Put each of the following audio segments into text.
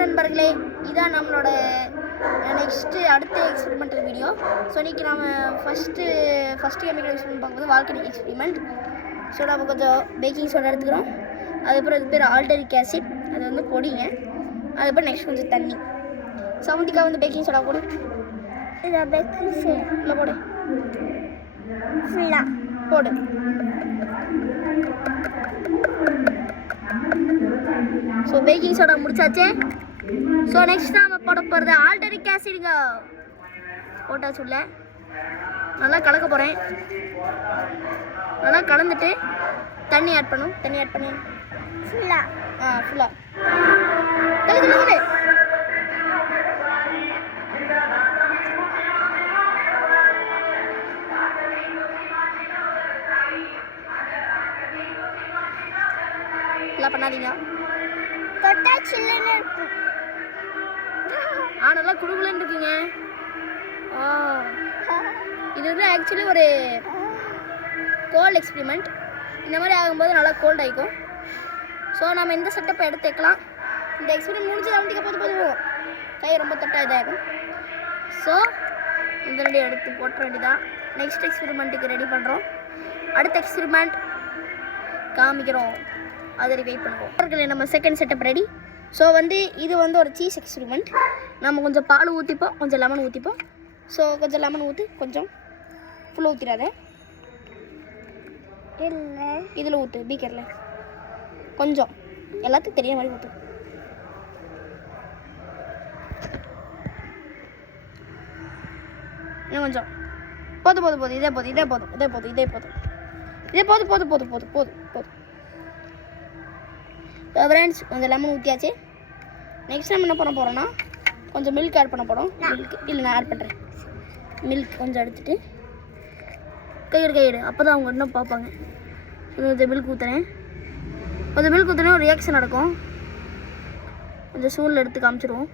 நண்பர்களே, இதான் நம்மளோட நெக்ஸ்ட்டு அடுத்த எக்ஸ்பெரிமெண்டல் வீடியோ. ஸோ இன்றைக்கி நம்ம ஃபஸ்ட்டு கெமிக்கல் எக்ஸ்பெரிமெண்ட் பார்க்கும்போது வால்கனிக் எக்ஸ்பெரிமெண்ட். ஸோ நம்ம கொஞ்சம் பேக்கிங் சோடா எடுத்துக்கிறோம். அதுக்கப்புறம் இது பேர் ஆல்டரிக் ஆசிட், அது வந்து பொடிங்க. அதுக்கப்புறம் நெக்ஸ்ட் கொஞ்சம் தண்ணி. சவுந்திக்கா வந்து பேக்கிங் சோடா போடு. இதை பேக்கிங் சோடா இல்லை போடு, ஃபுல்லாக போடு. ஸோ பேக்கிங் சோடா முடிச்சாச்சு. ஸோ நெக்ஸ்ட் நாம போட போகிறது ஆல்டரிக் ஆசிடுங்க. போட்டாச்சு உள்ள. நல்லா கலக்க போகிறேன். நல்லா கலந்துட்டு தண்ணி ஆட் பண்ணும். தண்ணி ஆட் பண்ணி ஃபுல்லாக ஃபுல்லாக தள்ளு. ஃபுல்லாக பண்ணாதீங்க. தொட்டா சில்லுன்னு இருக்கும். நல்லா குடுகுலன்னு இருக்குங்க. இது வந்து ஆக்சுவலி ஒரு கோல்டு எக்ஸ்பெரிமெண்ட். இந்த மாதிரி ஆகும்போது நல்லா கோல்ட் ஆகிக்கும். ஸோ நம்ம இந்த செட்டப்பை எடுத்துக்கலாம். இந்த எக்ஸ்பெரிமெண்ட் முடிஞ்சு அவனுக்கு போதும் கை ரொம்ப தொட்டா இதாகும். ஸோ இந்த ரெடி எடுத்து போட்ட வேண்டியதான். நெக்ஸ்ட் எக்ஸ்பெரிமெண்ட்டுக்கு ரெடி பண்ணுறோம். அடுத்த எக்ஸ்பெரிமெண்ட் காமிக்கிறோம், அதை வெயிட் பண்ணுவோம். நம்ம செகண்ட் செட்டப் ரெடி. ஸோ வந்து இது வந்து ஒரு சீஸ் எக்ஸ்பெரிமெண்ட். நம்ம கொஞ்சம் பால் ஊற்றிப்போம், கொஞ்சம் லெமன் ஊற்றிப்போம். ஸோ கொஞ்சம் லெமன் ஊற்றி, கொஞ்சம் ஃபுல்லாக ஊற்றிடாத, இல்லை இதில் ஊற்று, பீக்கரில் கொஞ்சம் எல்லாத்துக்கும் தெரிய மாதிரி ஊற்று. இன்னும் கொஞ்சம் போதும். இதே போதும். ஃப்ரெண்ட்ஸ், கொஞ்சம் லெமன் ஊற்றியாச்சு. நெக்ஸ்ட் நம்ம என்ன பண்ண போகிறோன்னா கொஞ்சம் மில்க் ஆட் பண்ண போகிறோம். இல்லை நான் ஆட் பண்ணுறேன். மில்க் கொஞ்சம் எடுத்துகிட்டு கையெடு அப்போ தான் அவங்க இன்னும் பார்ப்பாங்க. கொஞ்சம் மில்க் ஊற்றுறேன். ஒரு ரியாக்ஷன் நடக்கும். கொஞ்சம் சூடில் எடுத்து காமிச்சிடுவோம்.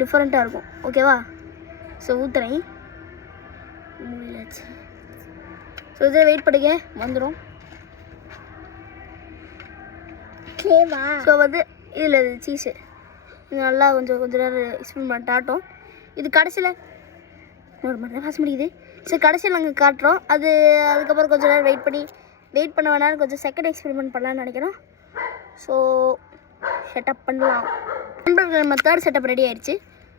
டிஃப்ரெண்ட்டாக இருக்கும். ஓகேவா? ஸோ ஊற்றுறேன். முடியாச்சு. ஸோ இதை வெயிட் பண்ணுங்க, வந்துடும். ஸோ வந்து இதில் சீஸு இது நல்லா கொஞ்சம் நேரம் எக்ஸ்பெரிமெண்ட் ஆட்டும். இது கடைசியில் ஒரு மணி நேரம் பாஸ் முடியுது. ஸோ கடைசியில் நாங்கள் காட்டுறோம். அதுக்கப்புறம் கொஞ்சம் நேரம் வெயிட் பண்ண வேணாலும் கொஞ்சம் செகண்ட் எக்ஸ்பெரிமெண்ட் பண்ணலான்னு நினைக்கிறோம். ஸோ செட்டப் பண்ணலாம். நம்ம தேர்ட் செட்டப் ரெடி ஆயிடுச்சு.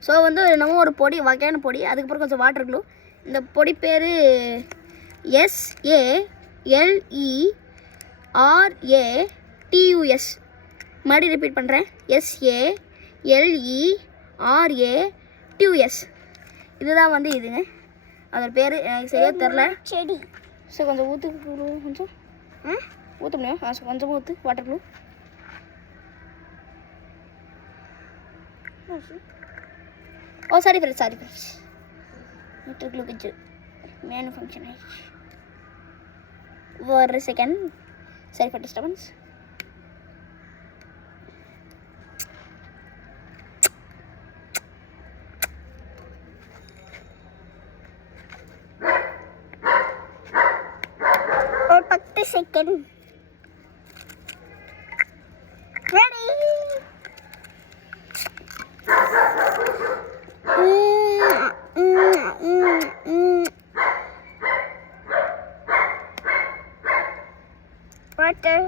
ஸோ வந்து நம்ம ஒரு பொடி, வகையான பொடி, அதுக்கப்புறம் கொஞ்சம் வாட்டர் க்ளூ. இந்த பொடி பேர் SALERATUS. மறுபடியும் ரிப்பீட் பண்ணுறேன், SALERATUS. இதுதான் வந்து இதுங்க, அதோட பேர் எனக்கு சரியாக தெரில. செடி. ஸோ கொஞ்சம் ஊற்று, கொஞ்சம் ஊற்ற முடியும். ஸோ கொஞ்சமாக ஊற்று water glue. Sorry friends, water glue கிச்சு மேனு ஃபங்க்ஷன் ஆயிடுச்சு. ஒரு செகண்ட், சரி ஃபார் டிஸ்டர்பன்ஸ். ஒரு 10 second. Ready. Water.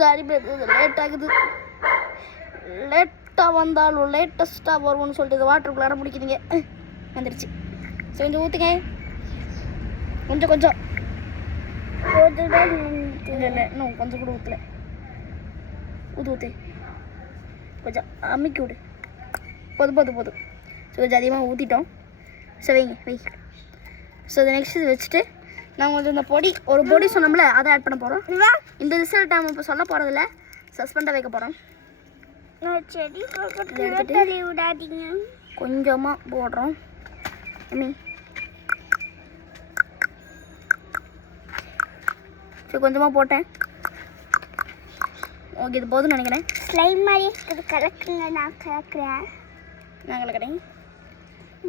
Sorry late ஆகுது. லேட்டாக வந்தாலும் லேட்டஸ்ட்டாக வருவோம்னு சொல்லிட்டு இது வாட்டருக்குள்ளார முடிக்குதுங்க. வந்துடுச்சு. ஸோ கொஞ்சம் ஊற்றுங்க, கொஞ்சம் இல்லை இன்னும் கொஞ்சம் கூட ஊற்றல. ஊற்று கொஞ்சம் அமுக்கி விடு. போதும். ஸோ கொஞ்சம் அதிகமாக ஊற்றிட்டோம். ஸோ வை. ஸோ அதை நெக்ஸ்ட் இது வச்சுட்டு நாங்கள் கொஞ்சம் இந்த ஒரு பொடி சொன்னோம்ல, அதை ஆட் பண்ண போகிறோம். இந்த ரிசல்ட் நம்ம இப்போ சொல்ல போகிறதில்ல, சஸ்பெண்டாக வைக்க போகிறோம். செடி விடாதீங்க. கொஞ்சமாக போடுறோம். ஸோ கொஞ்சமாக போட்டேன். ஓகே, இது போதும்னு நினைக்கிறேன். ஸ்லைம் மாதிரி இருக்குது, கலக்குங்க. நான் கலக்கிறேன். நான் கலக்கிறேன்.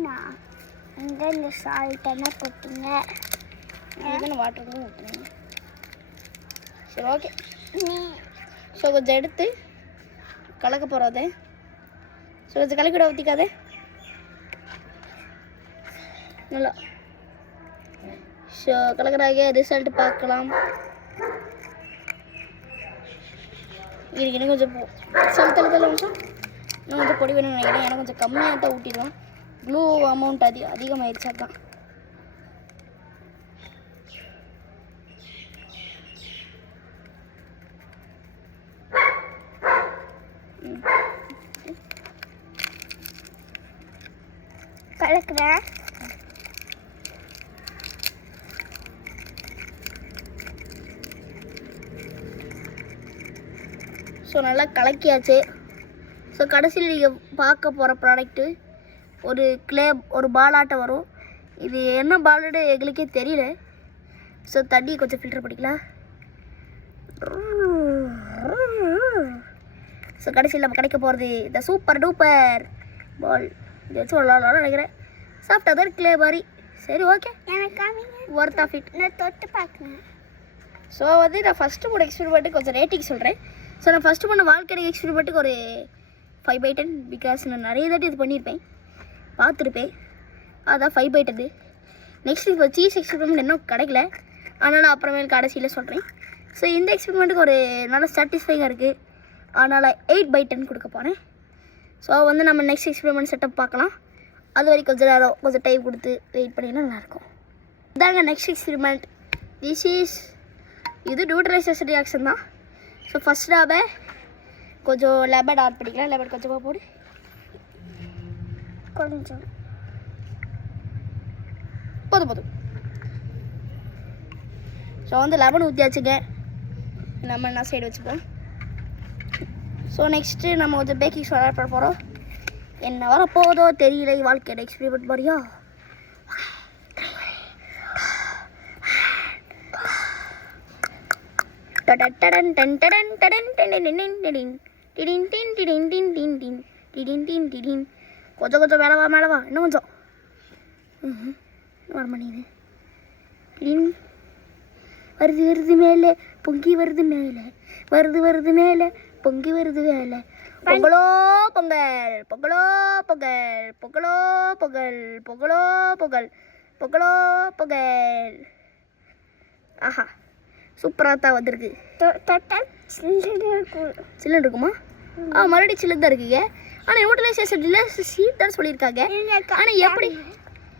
நான் அங்கே இந்த சால்ட் என்ன போட்டுங்க. இதுன்னு வாட்டர் ஊற்றுங்க. சரி ஓகே. நீ ஸோ கொஞ்சம் எடுத்து கலக்க போகிறது. ஸோ கொஞ்சம் கலக்கிவிட ஊற்றிக்காதே நல்லா. ஸோ கலக்கிறாங்க, ரிசல்ட் பார்க்கலாம். இதுக்கு இன்னும் கொஞ்சம் தலை நிமிஷம் இன்னும் கொஞ்சம் பொடி வேணும்னு நினைக்கிறேன். எனக்கு கொஞ்சம் கம்மியாக தான் ஊட்டிடுவோம். க்ளூ அமௌண்ட் அதிகமாகிடுச்சு தான். கலக்குறேன். ஸோ நல்லா கலக்கியாச்சு. ஸோ கடைசியில் நீங்கள் பார்க்க போகிற ப்ராடக்ட்டு ஒரு ஒரு பாலாட்டம் வரும். இது என்ன பாலுன்னு எங்களுக்கே தெரியல. ஸோ தண்ணி கொஞ்சம் ஃபில்டர் பண்ணிக்கலாம். ஸோ கடைசியில் நம்ம கிடைக்க போகிறது இந்த சூப்பர் டூப்பர் பால். இது வச்சு விளாட்லாம்னு நினைக்கிறேன். சாப்பிட்டா தான் கிளே மாதிரி. சரி ஓகே, எனக்கு ஒர்த் ஆஃப் இட். நான் தொட்டு பார்க்குறேன். ஸோ வந்து நான் ஃபஸ்ட்டு போன எக்ஸ்பெரிமெண்ட்டுக்கு கொஞ்சம் ரேட்டிங் சொல்கிறேன். ஸோ நான் ஃபஸ்ட்டு பண்ண வாழ்க்கை எக்ஸ்பெரிமெண்ட்டுக்கு ஒரு 5/10 பிகாஸ் நான் நிறைய தாட்டி இது பண்ணியிருப்பேன், பார்த்துருப்பேன். அதான் 5/10. நெக்ஸ்ட் இப்போ சீஸ் எக்ஸ்பெரிமெண்ட் இன்னும் கிடைக்கல, ஆனால் நான் அப்புறமேல் கடைசியில் சொல்கிறேன். ஸோ இந்த எக்ஸ்பெரிமெண்ட்டுக்கு ஒரு நல்ல சாட்டிஸ்ஃபைங்காக இருக்குது, அதனால் 8/10 கொடுக்க போகிறேன். ஸோ வந்து நம்ம நெக்ஸ்ட் எக்ஸ்பெரிமெண்ட் செட்டப் பார்க்கலாம். அது வரைக்கும் கொஞ்சம் நேரம் கொஞ்சம் டைம் கொடுத்து வெயிட் பண்ணிங்கன்னா நல்லாயிருக்கும். இதாங்க நெக்ஸ்ட் எக்ஸ்பெரிமெண்ட். இது நியூட்ரலைசேஷன் ரியாக்ஷன் தான். ஸோ ஃபஸ்ட்டாகவே கொஞ்சம் லெமன் ஆட் பண்ணிக்கலாம். லெமன் கொஞ்சமாக போடு, கொஞ்சம் போதும். ஸோ வந்து லெமன் ஊற்றியாச்சுங்க. நம்ம என்ன சைடு வச்சுப்போம். ஸோ நெக்ஸ்ட்டு நம்ம கொஞ்சம் பேக்கிங் சோடா ஆட் பண்ண போகிறோம். என்ன வரப்போதோ தெரியல, வாழ்க்கையோட எக்ஸ்பெரிமெண்ட் மாதிரியா. கொஞ்சம் கொஞ்சம் மேலவா இன்னும் கொஞ்சம் வர மாட்டேங்குது. வருது மேலே பொங்கி வருது மேலே, வருது மேலே பொங்கி வருது மேலே. பொங்கலோ பொங்கல், பொங்கலோ பொங்கல், பொங்கலோ பொங்கல், பொங்கலோ பொங்கல், பொங்கலோ பொங்கல். ஆஹா, சூப்பராக தான் வந்திருக்கு. தொட்டால் சில்லுன்னு இருக்குமா? மறுபடியும் சில்லுன்னு தான் இருக்குங்க. ஆனால் நியூட்ரலைசேஷன் இல்லை, சீட் தான் சொல்லியிருக்காங்க. ஆனால் எப்படி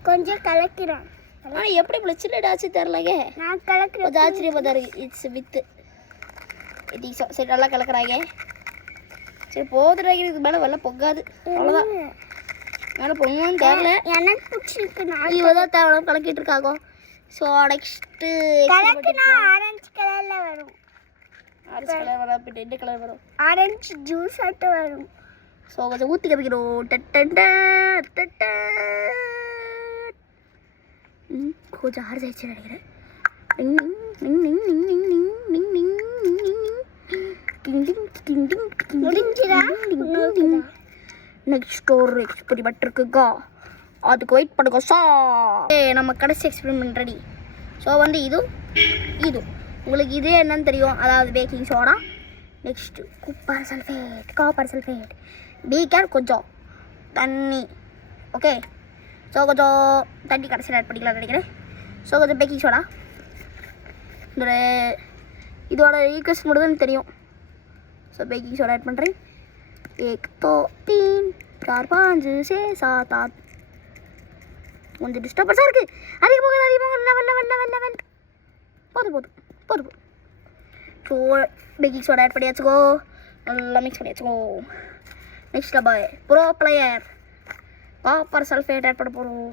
கொஞ்சம் கலக்கிறேன். ஆனால் எப்படி இவ்வளோ சில்லுடாச்சு தெரிலங்க. நான் கலக்கிறேன். கொஞ்சம் ஆச்சரியமாக தான் இருக்குது. இட்ஸ் வித்து இது. சரி நல்லா கலக்கிறாங்க. சரி போதுறாங்க, இதுக்கு மேலே வெள்ளை பொங்காது, அவ்வளோதான். மேலே பொங்குன்னு தெரியல. எனக்கு பிடிச்சிருக்கு. இவதான் தேவையான கலக்கிட்டு இருக்காங்க. ஸோ நெக்ஸ்ட்டு ஆரஞ்சு கலரில் வரும். ஆரஞ்சு கலர் வரும், அப்படி ரெண்டு கலர் வரும். ஆரஞ்சு ஜூஸ் ஆட்டு வரும். ஸோ கொஞ்சம் ஊற்றி கப்பிக்கிறோம். கொஞ்சம் ஆறு ஆயிடுச்சு நினைக்கிறேன். நெக்ஸ்ட் ஒரு எக்ஸ்பெரிமெண்ட் இருக்குங்க, அதுக்கு வெயிட் பண்ணுங்க. ஸோ நம்ம கடைசி எக்ஸ்பெரிமெண்ட் ரெடி. ஸோ வந்து இது உங்களுக்கு இதே என்னன்னு தெரியும், அதாவது baking soda. Next copper sulphate, beaker, கொஞ்சம் தண்ணி. ஓகே, ஸோ கொஞ்சம் தண்ணி கடைசியில் ஆட் பண்ணிக்கலாம்னு நினைக்கிறேன். ஸோ கொஞ்சம் பேக்கிங் சோடா. இதோட ஈக்குவேஷன் மட்டும் தான் தெரியும். ஸோ பேக்கிங் சோடா ஆட் பண்ணுறேன். 1 2 3 4 5 6 7 8. கொஞ்சம் டிஸ்டர்பன்ஸாக இருக்குது. அதிகமாக லெவல் போதும். ஸோ பேக்கிங் சோடா ஆட் பண்ணியாச்சுக்கோ, நல்லா மிக்ஸ் பண்ணியாச்சுக்கோ. நெக்ஸ்ட் நம்ம ப்ரோ பிளேயர் காப்பர் சல்ஃபேட் ஆட் பண்ண போகிறோம்.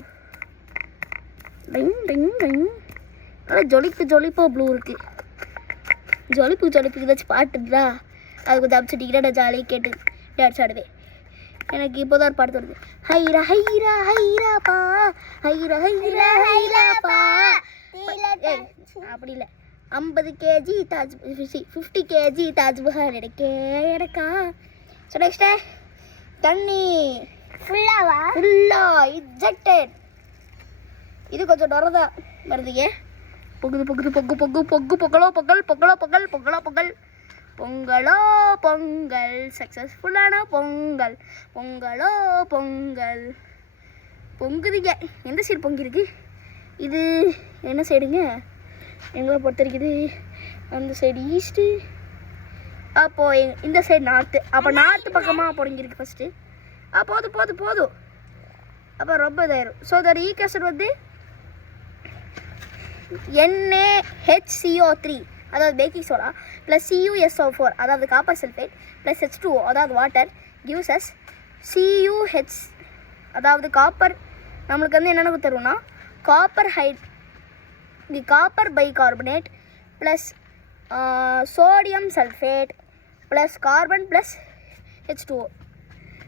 நல்லா ஜொலிப்பு ப்ளூ இருக்குது. ஜொலிப்பு ஏதாச்சும் பாட்டுங்களா, அது கொஞ்சம் அமிச்சிட்டிங்கன்னா நான் ஜாலியாக கேட்டு டான்ஸ் ஆடுவேன். எனக்கு இப்போ தான் பாட்டு வருது. ஹைரா பா, ஹைரா பா. அப்படி இல்லை, 50 kg 50 kg தாஜ்மஹால் எனக்கா. ஸோ நெக்ஸ்ட்டு தண்ணி ஃபுல்லாக இன்ஜெக்டட். இது கொஞ்சம் நொறதா வருதுங்க. பொங்குது பொங்கலோ பொங்கல். பொங்கலோ பொங்கல் சக்ஸஸ்ஃபுல்லான பொங்கல். பொங்கலோ பொங்கல். பொங்குதுங்க. எந்த சைடு பொங்கிருக்கு? இது என்ன சைடுங்க? எங்களை பொறுத்த இருக்குது அந்த சைடு ஈஸ்ட்டு. அப்போது இந்த சைடு நார்த்து. அப்போ நார்த்து பக்கமாக பொங்கிருக்கு ஃபஸ்ட்டு. போதும் போதும் போதும். அப்போ ரொம்ப இதாயிரும். ஸோ அதோட ஈக்குவேஷன் வந்து NaHCO3 அதாவது பேக்கிங் சோடா ப்ளஸ் CuSO4 அதாவது காப்பர் சல்ஃபேட் ப்ளஸ் H2O அதாவது வாட்டர் gives us CuH அதாவது காப்பர். நம்மளுக்கு வந்து என்னென்ன தருவோம்னா copper bicarbonate plus sodium sulphate plus carbon plus H2O.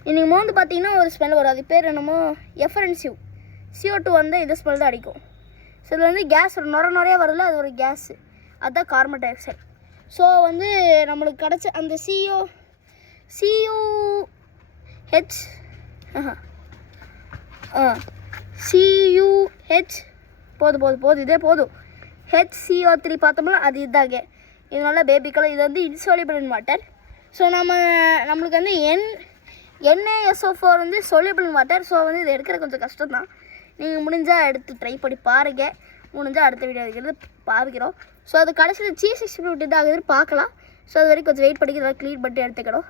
இன்றைக்கி மோந்து பார்த்தீங்கன்னா ஒரு ஸ்மெல் வரும். அது பேர் என்னமோ எஃபரன்சிவ். CO2 வந்து இந்த ஸ்மெல் தான் அடிக்கும். ஸோ இதில் வந்து கேஸ் ஒரு நுறையா வருதுல, அது ஒரு கேஸு, அதுதான் கார்பன் டை ஆக்சைடு. ஸோ வந்து நம்மளுக்கு கிடச்ச அந்த CuH போதும் இதே போதும். HCO3 பார்த்தோம்னா அது இதாங்க. இதனால பேபிக்கெல்லாம் இது வந்து இன்சோலிபிள் இன் வாட்டர். ஸோ நம்மளுக்கு வந்து NaSO4 வந்து soluble in water. ஸோ வந்து இது எடுக்கிற கொஞ்சம் கஷ்டம் தான். நீங்கள் முடிஞ்சால் எடுத்து ட்ரை பண்ணி பாருங்கள். முடிஞ்சால் அடுத்த வீடியோ இருக்கிறது பாவிக்கிறோம். ஸோ அது கடைசியில் சீஸ் எக்ஸ்பிரிமெண்ட் இது ஆகுதுன்னு பார்க்கலாம். ஸோ அது வரைக்கும் கொஞ்சம் வெயிட் பண்ணி இதெல்லாம் க்ளீன் பண்ணிட்டு எடுத்துக்கணும்.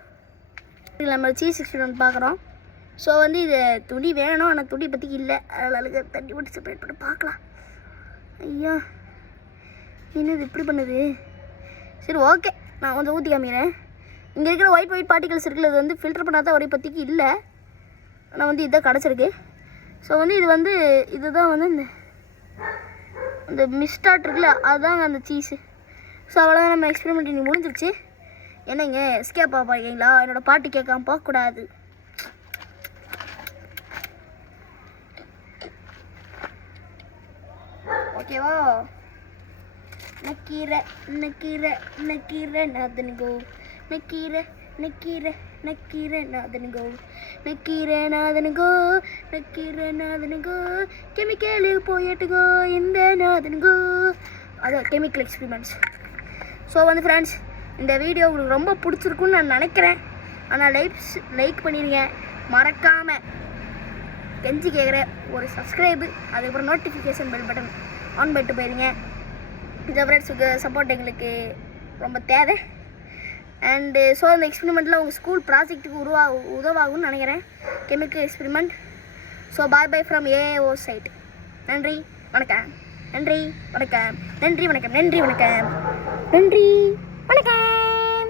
நம்ம சீஸ் எக்ஸ்பிரிமெண்ட் பார்க்குறோம். ஸோ வந்து இது துணி வேணும், ஆனால் துணி பற்றி இல்லை. அதனால தண்ணி போட்டு செப்பரேட் பண்ணி பார்க்கலாம். ஐயா என்னது இப்படி பண்ணுது? சரி ஓகே, நான் கொஞ்சம் ஊற்றி காமிக்கிறேன். இங்கே இருக்கிற ஒயிட் பார்ட்டிகல்ஸ் இருக்குல்ல, இது வந்து ஃபில்டர் பண்ணாத ஒரே பற்றிக்கு இல்லை. ஆனால் வந்து இதான் கிடச்சிருக்கு. ஸோ வந்து இதுதான் வந்து இந்த மிஸ்டாட் இருக்குல்ல, அதுதாங்க அந்த சீஸு. ஸோ அவ்வளோதான், நம்ம எக்ஸ்பெரிமெண்ட் இன்னைக்கு முடிஞ்சிருச்சு. என்னங்க எஸ்கேப் பார்க்குறீங்களா? என்னோடய பாட்டு கேட்காம போகக்கூடாது. ஓகேவா? நக்கீரை நாதனுகோ, நக்கீரை நாதனுகோ, கெமிக்கலு போயிட்டுகோ இந்த நாதனுகோ. அதான் கெமிக்கல் எக்ஸ்பிரிமெண்ட்ஸ். ஸோ வந்து ஃப்ரெண்ட்ஸ், இந்த வீடியோ உங்களுக்கு ரொம்ப பிடிச்சிருக்குன்னு நான் நினைக்கிறேன். ஆனால் லைக் பண்ணிடுங்க. மறக்காமல் கெஞ்சி கேட்குறேன், ஒரு சப்ஸ்கிரைபு, அதுக்கப்புறம் நோட்டிஃபிகேஷன் பெல் பட்டன் ஆன் பண்ணிட்டு போயிருங்க. இந்த ஃப்ரெண்ட்ஸுக்கு சப்போர்ட் எங்களுக்கு ரொம்ப தேவை. அண்டு ஸோ அந்த எக்ஸ்பெரிமெண்ட்டில் உங்கள் ஸ்கூல் ப்ராஜெக்ட்டுக்கு உதவாகும்னு நினைக்கிறேன், chemical experiment. So bye from AO side. நன்றி வணக்கம்.